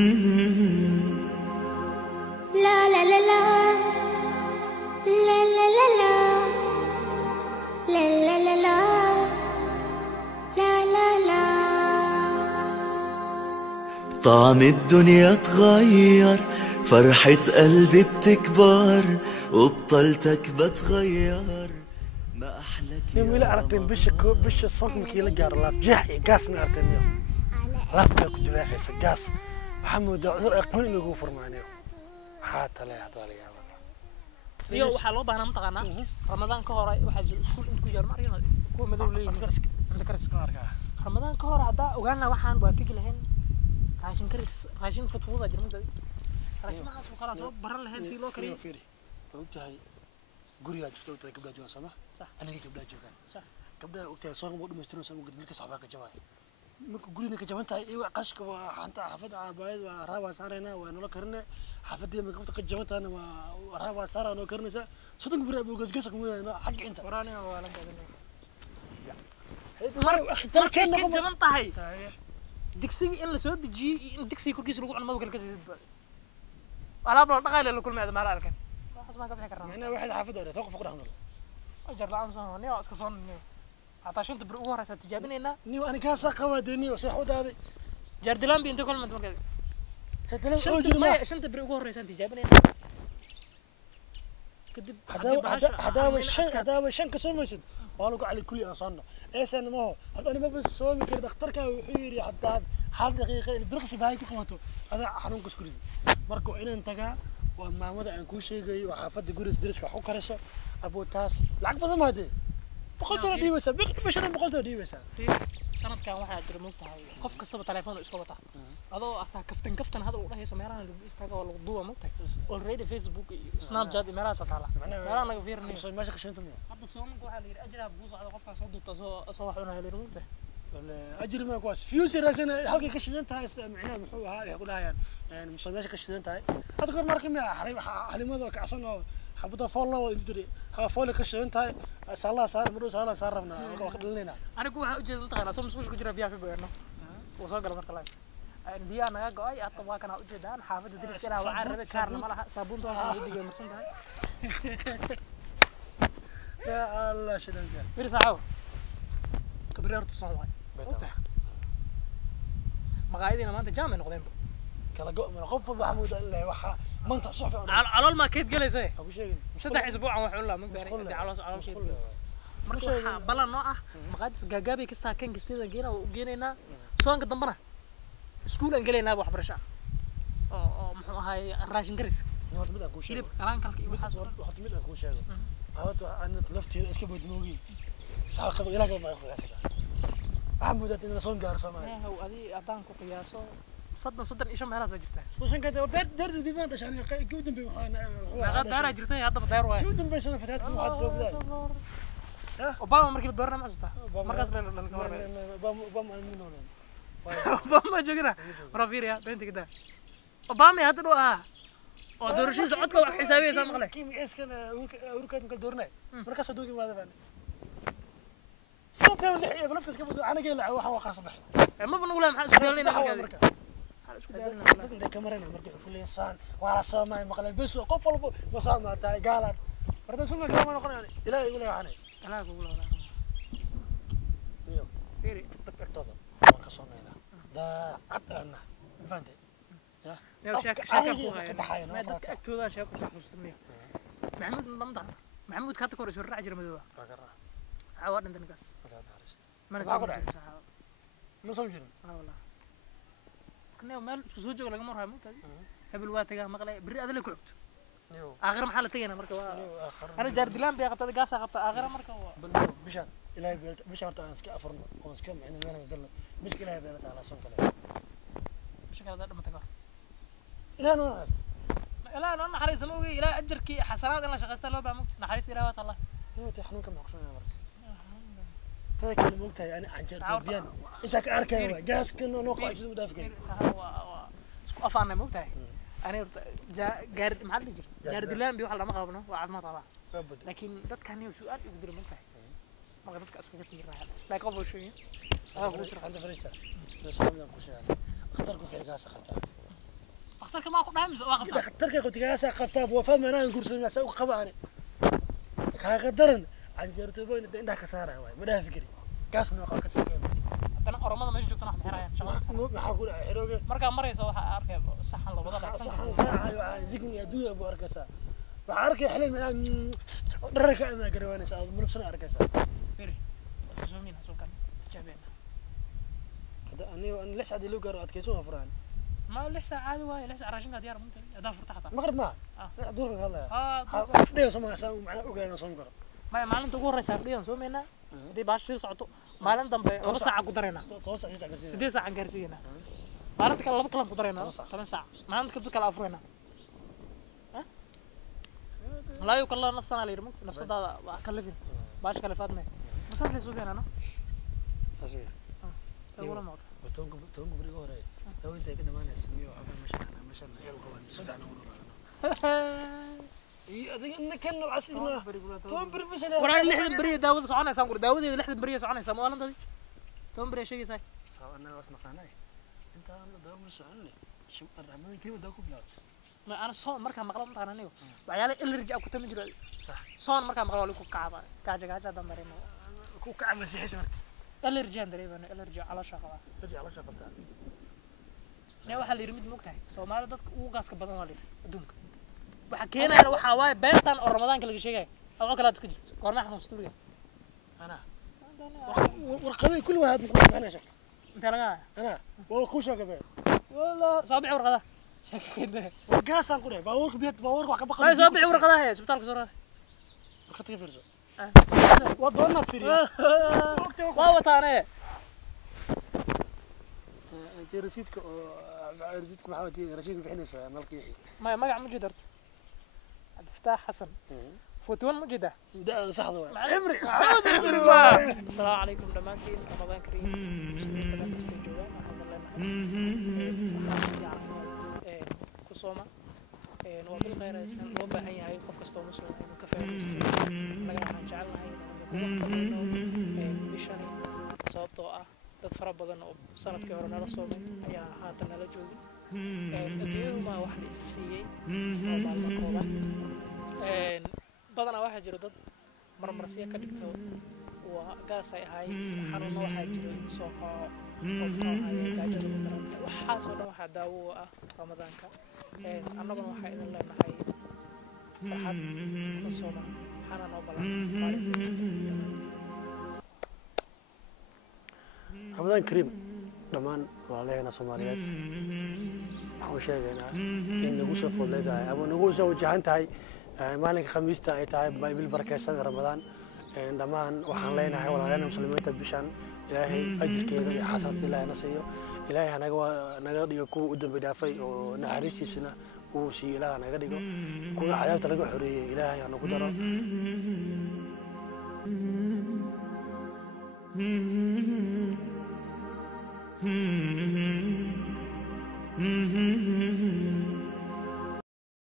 لا لا لا لا لا لا لا لا لا لا لا لا لا لا لا. طعم الدنيا اتغير، فرحة قلبي بتكبر، وبطلتك بتغير. ما أحلك يوم إلى أرتين بش الصوت مكيل جار لا جح قاس من أرتين يوم لا كنت لا حس قاس محمود عذر يقول إنه يغفر معنا حتى لا يحضر لي iyo waxa loo baahnaa mataqaana ramadaan ka hor waxa iskuul inta ku yar mariyay kuwa madow leeyahay inta karis ka arkaa ramadaan ka hor hada ogaana waxaan waa ka gelahayn raashin fudfuda jirmada raashin ma xasuu kala soo baran lahayn si loo kariyo fiiri ogtahay guriga joogto tay gabdha jooga sama sax aniga gabdha joogan sax gabdha ogtahay soo ma dhameystiro soo gudbil ka saxba ka jabay marka guriga ka jabantahay ee qashka waa xanta xafad aabaayad waa raaba saarayna waa nolo karina xafadii ma ka jabantaana waa raaba saarayna karinaysa sodan guriga buu gasgasak mooyayna xaq inta waraanina waa la gadanay mar dalkeena ka jabantahay digsiga in la soo dejiyo in digsiga korkiisa lagu cuno ma kala kasii sidba alaab la dhaqaale la kulmay ma la arkan waxas ma ka bixi karnaa ina waxa xafad hore toqof ku dhaxno ajar la'aan soo noo iska soo noo hatta shanta bir ugu horeysa tijaabinayna niyo ani ka saqa wadaniyo sax wadaade jardilan bi inta kul mid markaa tadala oo jirma shanta bir ugu horeysa tijaabinayna kadib hadaaba shan ka soo maysid waa lagu cali kulli aan soonna eesan ma ho hadda ani ma bas soo mi kar dhakhtarka wuxuu yiri haddaan hal daqiiqo birqsi baa ku qabato ada xanuun ka skuridi marka inaan tagaa waa maamada aan ku sheegay waa xaafada guriga diriska wax u karayso abo taas lacag badan ma hadee boqoltana dhiibaysa bishana boqoltana dhiibaysa sanadkan waxaa jira moogtahay qof kastaba telefoon iska wata adoo ataa kaftan hadal u dhahayso meelaha lagu istaago oo lagu duuba moogtahay already facebook iyo snapchat iyo meelaha taala meelaha naga fiirnay meesha ka sheento hadda soomanka waxaa la yiri ajra buu socdo qofkaas soo duubta soo wax una helay moogtahay أجري ما كواس فيوسر راسنا هالك كشيدان تاعي معناه محوها يقول هاي يعني مصنعش كشيدان تاعي أذكر مرة كم حليم هذا كعصنا حبضة فولا ويدري ها فولا كشيدان تاعي سلا صار مروس سلا صار ربنا وقت لنا أنا كوا أجي تلتقينا سوم سوش كجرا بيا كجورنا وصل قلنا مركلا بيا أنا جاي أتبع كنا أجي دان حافظ درس كنا وعرب كارنا ماله صابون توه يجي جمر سنتا يا الله شدنا بير ساعة كبرير تصنع مقاعدنا ما أنت جامع نقدم كلا جو من خوف محمود الله وح ما أنت صح على ما كيت قال زي أبو شيء صدق أسبوع وحول الله مقدر على شيء مرة بلا نوع مقاعد جاجابي كستا كان كستيدا جينا وجينا سواء قدمنا سكول أنجلينا أبو حبرشة أو هاي الراشن كريس نحط مدة كوشة كليب كلام كلك نحط مدة كوشة هذا أنا تلفتي إسكبوا دموعي ساق إلى قبل ما يأخذ محمود أنت نصون جارس ما هو هذه أبان كقياسه صدق إيش ما هلا سجرته صدق كده درد بيبان عشان كودن بيمحنا ما قد دار جرته هذا بدار واحد كودن بيسنا فتاة كم حد دوبلا أوباما مركب دورنا ما أجته مركز أوباما المنون أوباما جوكنا رافيريا بنت كده أوباما هذا دوا ودورشين زعتك وحسابي سام خلك كيم إيش كان أوركات مكان دورنا مركز صدوقي ماذا فعل صوت اللي بنفس كم أنا قايل له واحد وقع صباح ما بنقولها محل سوداني مركز هذا كاميرا مركز كل إنسان وعلى السماء مقلب بس وقف ولا مصامة تاع قالت برد سمع كلام أنا قرأني إلى يقول يا حني أنا أقول له يوم فيري بتعتذر مركز صومينا ده عطنا فهمت يا شاك أخوها ما دك أكتودا شاك وشاك مستمية محمود نمضى محمود كاتو كورس الرعجر مدوبة عوار عندنا قص ما نسوي ما سوينا والله كنا مال سوجو ولا مرة موت قبل وقت جا مقلة بري هذا اللي كعبت آخر محل تجينا مركوا أنا جاردلان بيا قبت قاسة قبت آخر مركوا بشان إلهي بيلت بشان تعال نسك أفرن ونسك معنا وين نقول مش إلهي بيلت على صون كله مش كذا ما تقول لا أنا أست لا أنا حريص موجي لا أجرك حسنات أنا شغلت له بعمق نحريص إلى وقت الله تحنون كم نقصون يا مرك تذكر الموقع يعني عنجر تبيان إذا كأركه جاس كنا نوقع جزء مدافعين سكو أفعنا موقع أنا جارد محل جارد لان بيوحل ما قابلنا وعظمة طبعا لكن ده كان يوم سؤال يقدر موقع ما قدرت أسكت كثير راح لا قبل شوية فريشة عند فريشة نسمع من كل شيء اخترقوا خير جاس خطأ dhakhtarka maa ku dhahay mise waa qabtaa dhakhtarka qotigaasaa qabtaa waa fahmi anaan guursan asa u qabaane kaaga daran canjeertoobo in indhaha ka saaraya waay ma dhaafi kari gaasna waa ka soo keena haddana oromada meesha joogtana wax xirayaan shaqada maxaa ku dhacay xirooge markaa maraysa waxaa arkay saxan labada dhacsan saxan raacayo zigni adduunya buu arkaysaa waxaa arkay xilay macnaa dharka ama garawaanaysa aad mulubsana arkaysaa firi iska soo miin hasuukan tijaabina hadda aniga aan lix saacad loo gaaro adkayso ma furaan ما لسه عادي واي لسه عراشين قاعد يعرف انت اداه فرتحت مغرب ما دور هلا اه فديو سما سام معنا اوغانا سون كره ما maalinta ugu horeysa fadhiyan soo meena hadii baash sii socoto maalin dambe 2 saac ku dareena 8 saac gaarsiina maalinta kale 2 kala ku dareena 10 saac maalinta kadib kala afreena ha la yu kala nafsana la yirmo nafsadaada waa kalifin baash kala faadmay masas la suuqana no asii tawala ma toonku bariga hore لو انت كده ما نسميه وحبا مشان يلقوا نسفعنا ونروح انك كنا عسكرنا توم بري مش انا ورا لحد بري داود سocona san qur daawada lixdan bariya soconaysa ma walantadi toom bariya sheegaysa sawana wasna qanay inta aan daawada soconay shim arhamada kii wada ku bilaabto ma ana soo marka maqlan taana aniga waxyaalo allergy ku tami jiro sax soo marka maqlan wali ku kacaba gaaja damarino ku kacaba sixisan allergy aan dareemayna allergy ala shaqada ne waxa la yirmid moogtahay Soomaali dadka ugu gaaska badan waa adduunka waxa keenayna waxa waay beentan oo Ramadaanka laga sheegay oo kala dadka jirto goorma xanuustuliga ana warqadii kulli waad muqdam ana shaq inta laga ana waa ku shaqabe والله صابع ورقه شكله warqaasan qure baawarku biyad baawarku wax ka baqay صابع ورقه هي isbitaalka soo raad warqadka fiirso waa doonad fiiriyo waa wataane رصيدك رصيدك محمد رشيد بحنيسة ملقيه ما مقع مجدرت عبد الفتاح حسن فوتون مجدة ده صح ضوء عمري السلام عليكم دمانتين رمضان كريم كسومة نوابل غير لو باهي هاي قف كستو مسلم انه كفايه laga waxaan jecelnahay bishani sababtoo ah dad fara badan oo sanadkii hore nala soomay ayaa haatan nala joogay adduunyadu ma wax la is siiyay oo maalmo kooban badanaa waxaa jira dad marmarsiya ka dhigto waa gaas ay ahay xanuuno waxaa jira soo kaco gaajada ku daranta waxaasoo dhan waxaa daawo u ah ramadaanka annaguna waxaa idin leenahay farxad la sooma waxaana noo balan رمضان كريم دمان والله Soomaaliyeed waxaan sheegaynaa in nagu soo foodleedahay ama nagu soo wajahantahay maalinka Khamiista ay tahay bil barakeysan Ramadaan dhamaan waxaan leenahay walaalana muslimiinta bishan Ilaahay ajirkeeda iyo xasaabta Ilaahay nasiyo Ilaahay naga dhigo ku u dambi dhaafay oo naxariistiisana uu si Ilaahay naga dhigo kuwa cadaabta laga xoreeyay Ilaahay nagu daro Mm-hmm.